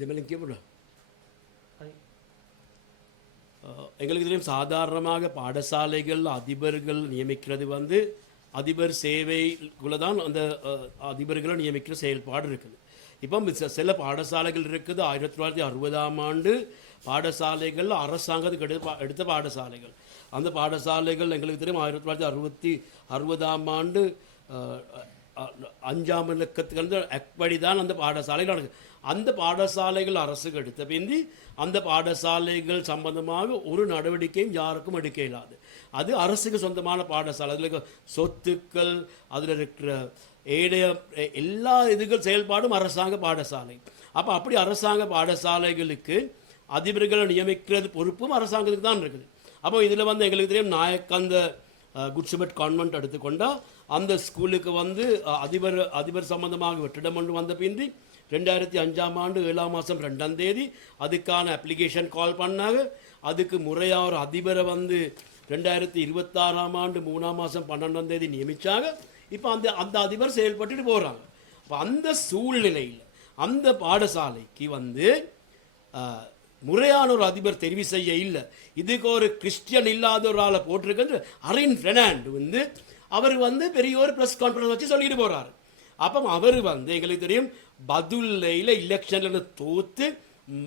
දෙමළෙන් කියමුද? எங்களுக்கு தெரியும் சாதாரணமாக பாடசாலைகள் அதிபர்கள் நியமிக்கிறது வந்து அதிபர் சேவைக்குள்ள தான் அந்த அதிபர்களை நியமிக்கிற செயல்பாடு இருக்குது. இப்போ சில பாடசாலைகள் இருக்குது 1960ஆம் ஆண்டு பாடசாலைகள் அரசாங்கத்துக்கு எடுத்த பாடசாலைகள். அந்த பாடசாலைகள் எங்களுக்கு தெரியும் 1960ஆம் ஆண்டு 5ஆம் இலக்கத்துக்கு அக்படி தான் அந்த பாடசாலைகள் நடக்குது. அந்த பாடசாலைகள் அரசுக்கு எடுத்த பிந்தி அந்த பாடசாலைகள் சம்பந்தமாக ஒரு நடவடிக்கையும் யாருக்கும் எடுக்க இயலாது. அது அரசுக்கு சொந்தமான பாடசாலை. அதில் சொத்துக்கள், அதில் இருக்கிற ஏடைய எல்லா இதுகள் செயல்பாடும் அரசாங்க பாடசாலை. அப்போ அப்படி அரசாங்க பாடசாலைகளுக்கு அதிபர்களை நியமிக்கிறது பொறுப்பும் அரசாங்கத்துக்கு தான் இருக்குது. அப்போ இதில் வந்து எங்களுக்கு தெரியும் நாயக்கந்த குட்ஷபட் கான்வென்ட் எடுத்துக்கொண்டால் அந்த ஸ்கூலுக்கு வந்து அதிபர் சம்பந்தமாக வெற்றிடம் ஒன்று வந்த பிந்தி 2005ஆம் ஆண்டு 7ஆம் மாதம் 2ஆம் தேதி அதுக்கான அப்ளிகேஷன் கால் பண்ணாங்க. அதுக்கு முறையாக ஒரு அதிபரை வந்து 2026ஆம் ஆண்டு 3ஆம் மாதம் 12ஆம் தேதி நியமித்தாங்க. இப்போ அந்த அதிபர் செயல்பட்டுட்டு போகிறாங்க. இப்போ அந்த சூழ்நிலையில் அந்த பாடசாலைக்கு வந்து முறையான ஒரு அதிபர் தெரிவு செய்ய இல்லை. இதுக்கு ஒரு கிறிஸ்டியன் இல்லாத ஒரு ஆளை போட்டிருக்கின்ற அரின் பெர்னாண்டோ வந்து அவர் வந்து பெரிய ஒரு ப்ரெஸ் கான்ஃபரன்ஸ் வச்சு சொல்லிட்டு போகிறாரு. அப்போ அவர் வந்து எங்களுக்கு தெரியும் பதுல்லையில் எலெக்ஷனில் தோற்று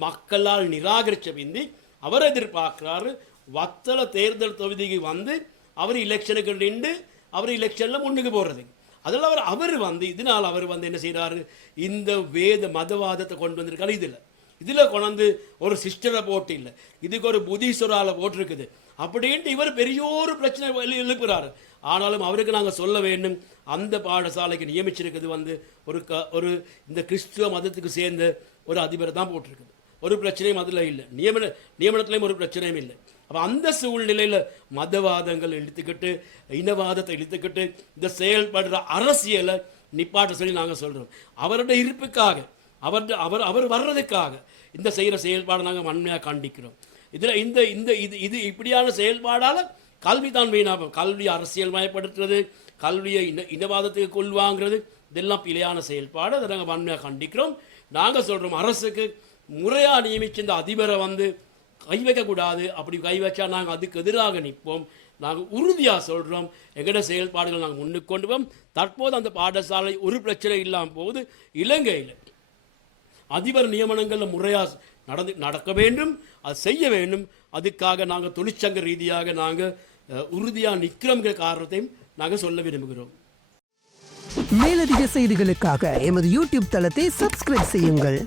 மக்களால் நிராகரித்த பிந்தி அவர் எதிர்பார்க்குறாரு வத்தல தேர்தல் தொகுதிக்கு வந்து அவர் எலெக்ஷனுக்கு நின்று அவர் எலெக்ஷனில் முன்னுக்கு போகிறது. அதில் அவர் வந்து இதனால் அவர் வந்து என்ன செய்கிறாரு, இந்த மதவாதத்தை கொண்டு வந்திருக்காரு. இதில் கொண்டு ஒரு சிஸ்டரை போட்டு இல்லை, இதுக்கு ஒரு புதீஸ்வரால போட்டிருக்குது அப்படின்ட்டு இவர் பெரிய ஒரு பிரச்சனை எழுப்புறாரு. ஆனாலும் அவருக்கு நாங்கள் சொல்ல வேண்டும், அந்த பாடசாலைக்கு நியமிச்சிருக்குது வந்து ஒரு இந்த கிறிஸ்துவ மதத்துக்கு சேர்ந்த ஒரு அதிபரை தான் போட்டிருக்குது. ஒரு பிரச்சனையும் அதில் இல்லை, நியமனத்திலையும் ஒரு பிரச்சனையும் இல்லை. அப்போ அந்த சூழ்நிலையில் மதவாதங்கள் இழுத்துக்கிட்டு இனவாதத்தை இழுத்துக்கிட்டு இந்த செயல்படுற அரசியலை நிப்பாட்ட சொல்லி நாங்கள் சொல்கிறோம். அவருடைய இருப்புக்காக அவர் வர்றதுக்காக இந்த செய்கிற செயல்பாடை நாங்கள் வன்மையாக கண்டிக்கிறோம். இதில் இது இப்படியான செயல்பாடால் கல்வி தான் வீணாகும். கல்வி அரசியல் மயப்படுத்துறது, கல்வியை இனவாதத்துக்கு கொள்வாங்கிறது, இதெல்லாம் பிழையான செயல்பாடு. அதை நாங்கள் வன்மையாக கண்டிக்கிறோம். நாங்கள் சொல்கிறோம் அரசுக்கு முறையாக நியமித்த இந்த அதிபரை வந்து கை வைக்கக்கூடாது. அப்படி கை வச்சா நாங்கள் அதுக்கு எதிராக நிற்போம். நாங்கள் உறுதியாக சொல்கிறோம், எங்களோட செயல்பாடுகள் நாங்கள் முன்னுக்கு கொண்டு போவோம். தற்போது அந்த பாடசாலை ஒரு பிரச்சனை இல்லாமல் போகுது. இலங்கையில் அதிபர் நியமனங்களில் முறையாக நடக்க வேண்டும், அது செய்ய வேண்டும். அதுக்காக நாங்கள் தொழிற்சங்க ரீதியாக நாங்கள் உறுதியாக நிற்கிறோங்கிற காரணத்தையும் நாங்கள் சொல்ல விரும்புகிறோம். மேலதிக செய்திகளுக்காக எமது யூடியூப் தளத்தை சப்ஸ்கிரைப் செய்யுங்கள்.